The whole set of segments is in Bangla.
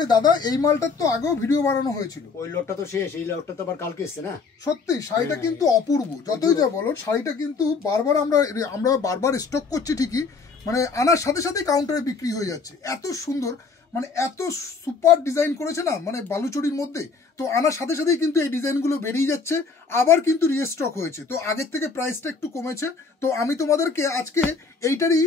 আরে দাদা এই মালটার তো আগেও ভিডিও বানানো হয়েছিল। ওই লটটা তো শেষ, এই লটটা তো আবার কালকে এসছে না। সত্যি শাড়িটা কিন্তু অপূর্ব, যতই যা বলো শাড়িটা কিন্তু বারবার আমরা বারবার স্টক করছি ঠিকই, মানে আনার সাথে সাথেই কাউন্টারে বিক্রি হয়ে যাচ্ছে। এত সুন্দর, মানে এত সুপার ডিজাইন করেছে না, মানে বালুচরির মধ্যে। তো আনার সাথে সাথেই কিন্তু এই ডিজাইনগুলো বেরিয়ে যাচ্ছে, আবার কিন্তু রিস্টক হয়েছে। তো আগের থেকে প্রাইসটা একটু কমেছে। তো আমি তোমাদেরকে আজকে এইটারই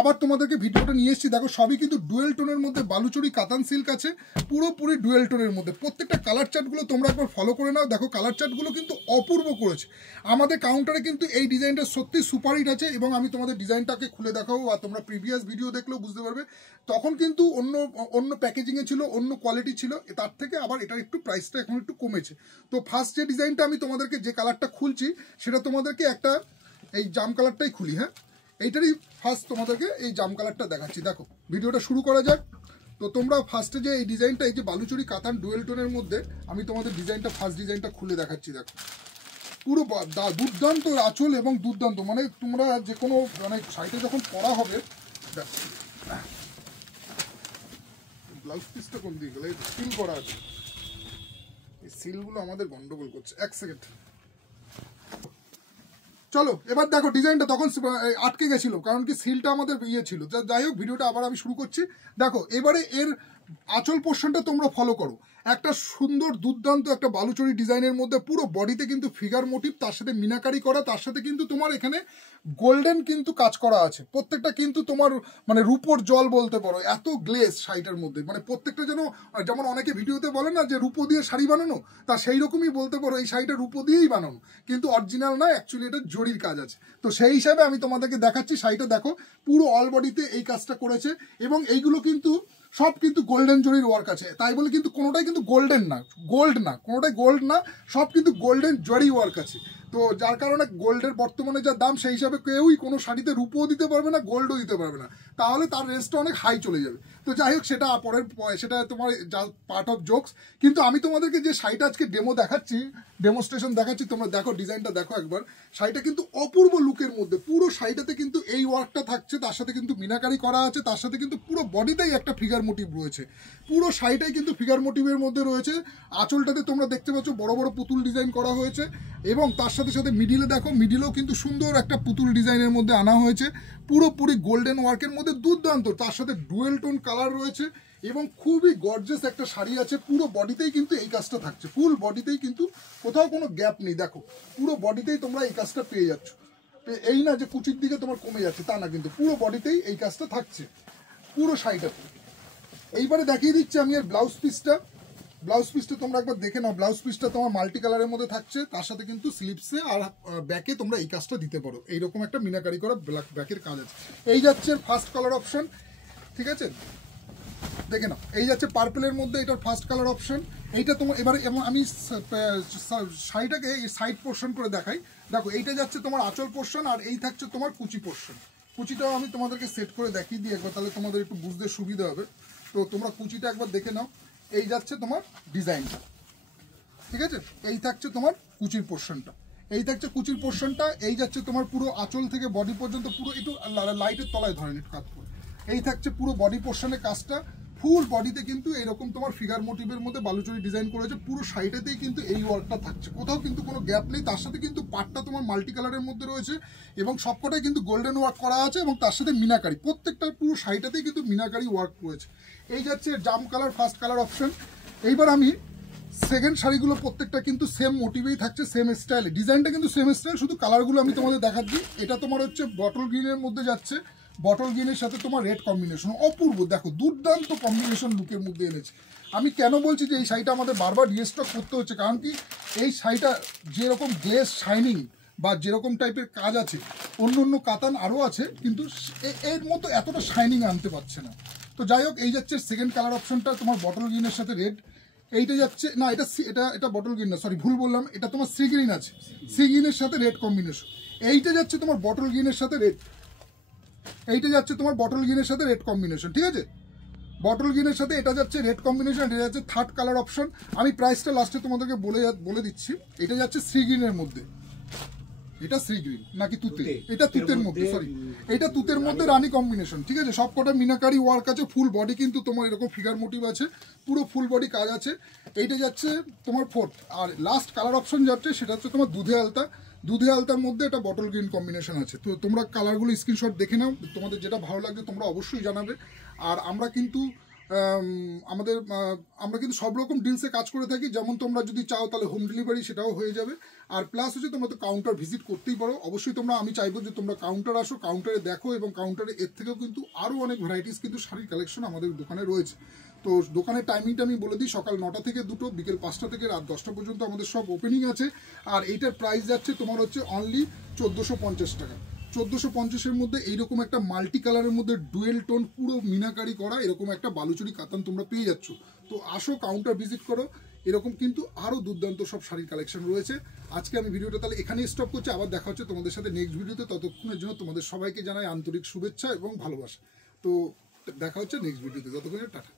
আবার তোমাদেরকে ভিডিওটা নিয়ে এসেছি। দেখো সবই কিন্তু ডুয়েল টোনের মধ্যে বালুচরি কাতান সিল্ক আছে, পুরোপুরি ডুয়েল টোনের মধ্যে। প্রত্যেকটা কালার চার্টগুলো তোমরা একবার ফলো করে নাও। দেখো কালার চার্টগুলো কিন্তু অপূর্ব করেছে আমাদের কাউন্টারে। কিন্তু এই ডিজাইনটা সত্যি সুপার হিট আছে, এবং আমি তোমাদের ডিজাইনটাকে খুলে দেখাবো, আর তোমরা প্রিভিয়াস ভিডিও দেখলেও বুঝতে পারবে। তখন কিন্তু অন্য প্যাকেজিংয়ে ছিল, অন্য কোয়ালিটি ছিল, তার থেকে আবার এটার একটু প্রাইসটা এখন একটু কমেছে। তো ফার্স্ট যে ডিজাইনটা আমি তোমাদেরকে যে কালারটা খুলছি, সেটা তোমাদেরকে একটা এই জাম কালারটাই খুলি। হ্যাঁ, এইটারই ফার্স্ট তোমাদেরকে এই জাম কালারটা দেখাচ্ছি। দেখো ভিডিওটা শুরু করা যাক। তো তোমরা ফার্স্টে যে এই ডিজাইনটা, এই যে বালুচরি কাতান ডুয়েল টোনের মধ্যে, আমি তোমাদের ডিজাইনটা ফার্স্ট ডিজাইনটা খুলে দেখাচ্ছি। দেখো পুরো দুর্দান্ত আঁচল এবং দুর্দান্ত, মানে তোমরা যে কোনো মানে শাড়িতে যখন পরা হবে। দেখো ব্লাউজ পিসটা কোন দিকে গেলে, সিল করা আছে, এই সিলগুলো আমাদের গন্ডগোল করছে। এক সেকেন্ড, চলো এবার দেখো ডিজাইনটা। তখন আটকে গেছিল কারণ কি সিলটা আমাদের ইয়ে ছিল। যাই হোক ভিডিওটা আবার আমি শুরু করছি। দেখো এবারে এর আঁচল পোর্শনটা তোমরা ফলো করো। একটা সুন্দর দুর্দান্ত একটা বালুচরি ডিজাইনের মধ্যে পুরো বডিতে কিন্তু ফিগার মোটিভ, তার সাথে মিনাকারি করা, তার সাথে কিন্তু তোমার এখানে গোল্ডেন কিন্তু কাজ করা আছে। প্রত্যেকটা কিন্তু তোমার মানে রূপোর জল বলতে পারো, এত গ্লেজ শাড়িটার মধ্যে। মানে প্রত্যেকটা যেমন অনেকে ভিডিওতে বলে না যে রূপো দিয়ে শাড়ি বানানো, তা সেই রকমই বলতে পারো এই শাড়িটা রূপো দিয়েই বানানো, কিন্তু অরিজিনাল না, অ্যাকচুয়ালি এটা জরির কাজ আছে। তো সেই হিসাবে আমি তোমাদেরকে দেখাচ্ছি শাড়িটা। দেখো পুরো অল বডিতে এই কাজটা করেছে, এবং এইগুলো কিন্তু সব কিন্তু গোল্ডেন জরির ওয়ার্ক আছে। তাই বলে কিন্তু কোনোটাই কিন্তু গোল্ডেন না, গোল্ড না, কোনোটাই গোল্ড না, সব কিন্তু গোল্ডেন জরি ওয়ার্ক আছে। তো যার কারণে গোল্ডের বর্তমানে যা দাম, সেই হিসাবে কেউই কোনো শাড়িতে রূপও দিতে পারবে না, গোল্ডও দিতে পারবে না, তাহলে তার রেটটা অনেক হাই চলে যাবে। তো যাই হোক সেটা পরের, সেটা তোমার যা পার্ট অফ জোকস। কিন্তু আমি তোমাদেরকে যে শাড়িটা আজকে ডেমোস্ট্রেশন দেখাচ্ছি, তোমরা দেখো ডিজাইনটা দেখো একবার। শাড়িটা কিন্তু অপূর্ব লুকের মধ্যে, পুরো শাড়িটাতে কিন্তু এই ওয়ার্কটা থাকছে, তার সাথে কিন্তু মিনাকারি করা আছে, তার সাথে কিন্তু পুরো বডিতেই একটা ফিগার মোটিভ রয়েছে। পুরো শাড়িটাই কিন্তু ফিগার মোটিভের মধ্যে রয়েছে। আঁচলটাতে তোমরা দেখতে পাচ্ছ বড় বড় পুতুল ডিজাইন করা হয়েছে, এবং তার সাথে সাথে মিডিলে দেখো, মিডিলেও কিন্তু সুন্দর একটা পুতুল ডিজাইনের মধ্যে আনা হয়েছে, পুরোপুরি গোল্ডেন ওয়ার্কের মধ্যে দুর্দান্ত। তার সাথে ডুয়েল টোন কালার রয়েছে, এবং খুবই গর্জিয়াস একটা শাড়ি আছে। পুরো বডিতেই কিন্তু এই কাজটা থাকছে, ফুল বডিতেই কিন্তু কোথাও কোনো গ্যাপ নেই। দেখো পুরো বডিতেই তোমরা এই কাজটা পেয়ে যাচ্ছ। এই না যে কুচির দিকে তোমার কমে যাচ্ছে, তা না, কিন্তু পুরো বডিতেই এই কাজটা থাকছে পুরো শাড়িটাতে। এইবারে দেখিয়ে দিচ্ছি আমি এর ব্লাউজ পিসটা। ব্লাউজ পিসটা তোমরা একবার দেখে নাও। ব্লাউজ পিসটা তোমার মাল্টি কালারের মধ্যে থাকছে, তার সাথে কিন্তু স্লিপসে আর ব্যাকে তোমরা এই কাজটা দিতে পারো। এইরকম একটা মিনাকারি করা ব্যাকের কাজ আছে। এই যাচ্ছে ফার্স্ট কালার অপশন, ঠিক আছে, দেখে নাও। এই যাচ্ছে পার্পেলের মধ্যে, এটার ফার্স্ট কালার অপশন। এইটা তোমার এবারে আমি শাড়িটাকে সাইড পোর্শন করে দেখাই। দেখো এইটা যাচ্ছে তোমার আঁচল পোর্শন, আর এই থাকছে তোমার কুচি পোর্শন। কুচিটাও আমি তোমাদেরকে সেট করে দেখিয়ে দিই একবার, তাহলে তোমাদের একটু বুঝতে সুবিধা হবে। তো তোমরা কুচিটা একবার দেখে নাও। এই যাচ্ছে তোমার ডিজাইনটা, ঠিক আছে, এই থাকছে তোমার কুচির পোর্শনটা, এই থাকছে কুচির পোর্শনটা। এই যাচ্ছে তোমার পুরো আঁচল থেকে বডি পর্যন্ত, পুরো একটু লাইটের তলায় ধরেন একটু কাজ করে। এই থাকছে পুরো বডি পোর্শনের কাজটা। ফুল বডিতে কিন্তু এরকম তোমার ফিগার মোটিভের মধ্যে বালুচরি ডিজাইন করেছে। পুরো শাড়িটাতেই কিন্তু এই ওয়ার্কটা থাকছে, কোথাও কিন্তু কোনো গ্যাপ নেই। তার সাথে কিন্তু পাটটা তোমার মাল্টি কালারের মধ্যে রয়েছে, এবং সবকটাই কিন্তু গোল্ডেন ওয়ার্ক করা আছে, এবং তার সাথে মিনাকারি। প্রত্যেকটা পুরো শাড়িটাতেই কিন্তু মিনাকারি ওয়ার্ক রয়েছে। এই যাচ্ছে জাম কালার ফার্স্ট কালার অপশন। এইবার আমি সেকেন্ড শাড়িগুলো প্রত্যেকটা কিন্তু সেম মোটিভেই থাকছে, সেম স্টাইলে। ডিজাইনটা কিন্তু সেম স্টাইল, শুধু কালারগুলো আমি তোমাদের দেখাচ্ছি। এটা তোমার হচ্ছে বটল গ্রিনের মধ্যে যাচ্ছে, বটল গ্রিনের সাথে তোমার রেড কম্বিনেশন, অপূর্ব। দেখো দুর্দান্ত কম্বিনেশন লুকের মধ্যে এনেছে। আমি কেন বলছি যে এই শাড়িটা আমাদের বারবার রিস্টক করতে হচ্ছে, কারণ কি এই শাড়িটা যেরকম গ্লেজ শাইনিং বা যেরকম টাইপের কাজ আছে, অন্য অন্য কাতান আরও আছে, কিন্তু এর মতো এতটা শাইনিং আনতে পারছে না। তো যাই হোক, এই যাচ্ছে সেকেন্ড কালার অপশনটা তোমার বটল গ্রিনের সাথে রেড। এইটা যাচ্ছে না, এটা বটল গ্রিন না, সরি ভুল বললাম, এটা তোমার সি গ্রিন আছে, সি গ্রিনের সাথে রেড কম্বিনেশন। এইটা যাচ্ছে তোমার বটল গ্রিনের সাথে রেড, এইটা যাচ্ছে তোমার বটল গ্রিনের সাথে রেড কম্বিনেশন, ঠিক আছে, বটল গ্রিনের সাথে এটা যাচ্ছে রেড কম্বিনেশন। এটা যাচ্ছে থার্ড কালার অপশন। আমি প্রাইসটা লাস্টে তোমাদেরকে বলে দিচ্ছি। এটা যাচ্ছে সি গ্রিনের মধ্যে, এটা সি গ্রিন নাকি তুতে, তুতে। এটা তুতের তুতের মধ্যে, মধ্যে, সরি এটা তুতের মধ্যে রানী কম্বিনেশন, ঠিক আছে। সব কটা মিনাকারি ওয়ার্ক আছে, ফুল বডি কিন্তু তোমার এরকম ফিগার মোটিভ আছে, পুরো ফুল বডি কাজ আছে। এইটা যাচ্ছে তোমার 4th। আর লাস্ট কালার অপশন যাচ্ছে সেটা হচ্ছে তোমার দুধে আলতা। দুধে আলতার মধ্যে এটা বটল গ্রিন কম্বিনেশন আছে। তো তোমরা কালারগুলো স্ক্রিনশট দেখে নাও, তোমাদের যেটা ভালো লাগবে তোমরা অবশ্যই জানাবে। আর আমরা কিন্তু আমরা কিন্তু সব রকম ডিলসে কাজ করে থাকি, যেমন তোমরা যদি চাও তাহলে হোম ডেলিভারি সেটাও হয়ে যাবে। আর প্লাস হচ্ছে তোমরা তো কাউন্টার ভিজিট করতেই পারো, অবশ্যই তোমরা, আমি চাইবো যে তোমরা কাউন্টার আসো, কাউন্টারে দেখো, এবং কাউন্টারে এর থেকেও কিন্তু আরও অনেক ভ্যারাইটিস কিন্তু শাড়ির কালেকশন আমাদের দোকানে রয়েছে। তো দোকানের টাইমিংটা আমি বলে দিই, সকাল 9টা থেকে 2টো, বিকেল 5টা থেকে রাত 10টা পর্যন্ত আমাদের সব ওপেনিং আছে। আর এইটার প্রাইস যাচ্ছে তোমার হচ্ছে অনলি 1450 টাকা। 1450-এর মধ্যে এইরকম একটা মাল্টি কালারের মধ্যে ডুয়েল টোন পুরো মিনাকারি করা এরকম একটা বালুচুরি কাতান তোমরা পেয়ে যাচ্ছ। তো আসো, কাউন্টার ভিজিট করো, এরকম কিন্তু আরও দুর্দান্ত সব শাড়ির কালেকশন রয়েছে। আজকে আমি ভিডিওটা তাহলে এখানেই স্টপ করছি, আবার দেখা হচ্ছে তোমাদের সাথে নেক্সট ভিডিওতে। ততক্ষণের জন্য তোমাদের সবাইকে জানাই আন্তরিক শুভেচ্ছা এবং ভালোবাসা। তো দেখা হচ্ছে নেক্সট ভিডিওতে, ততক্ষণে টাটা।